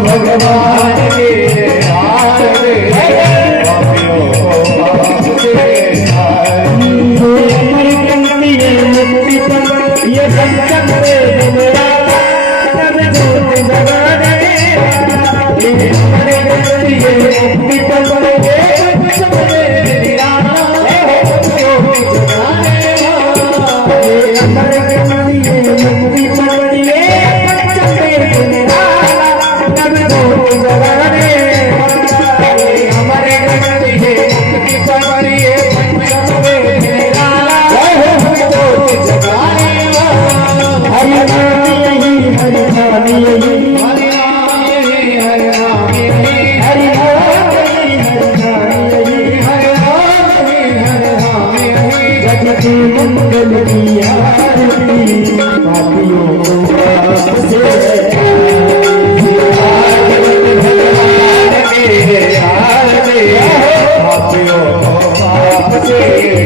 भगवान के आरती पापियों को पाप से मुक्ति पर ये संकट से मेरा तब मुक्ति भगवान मुक्ति पर ये मंगल की आरती पापियों को पाप से पापियों को पाप से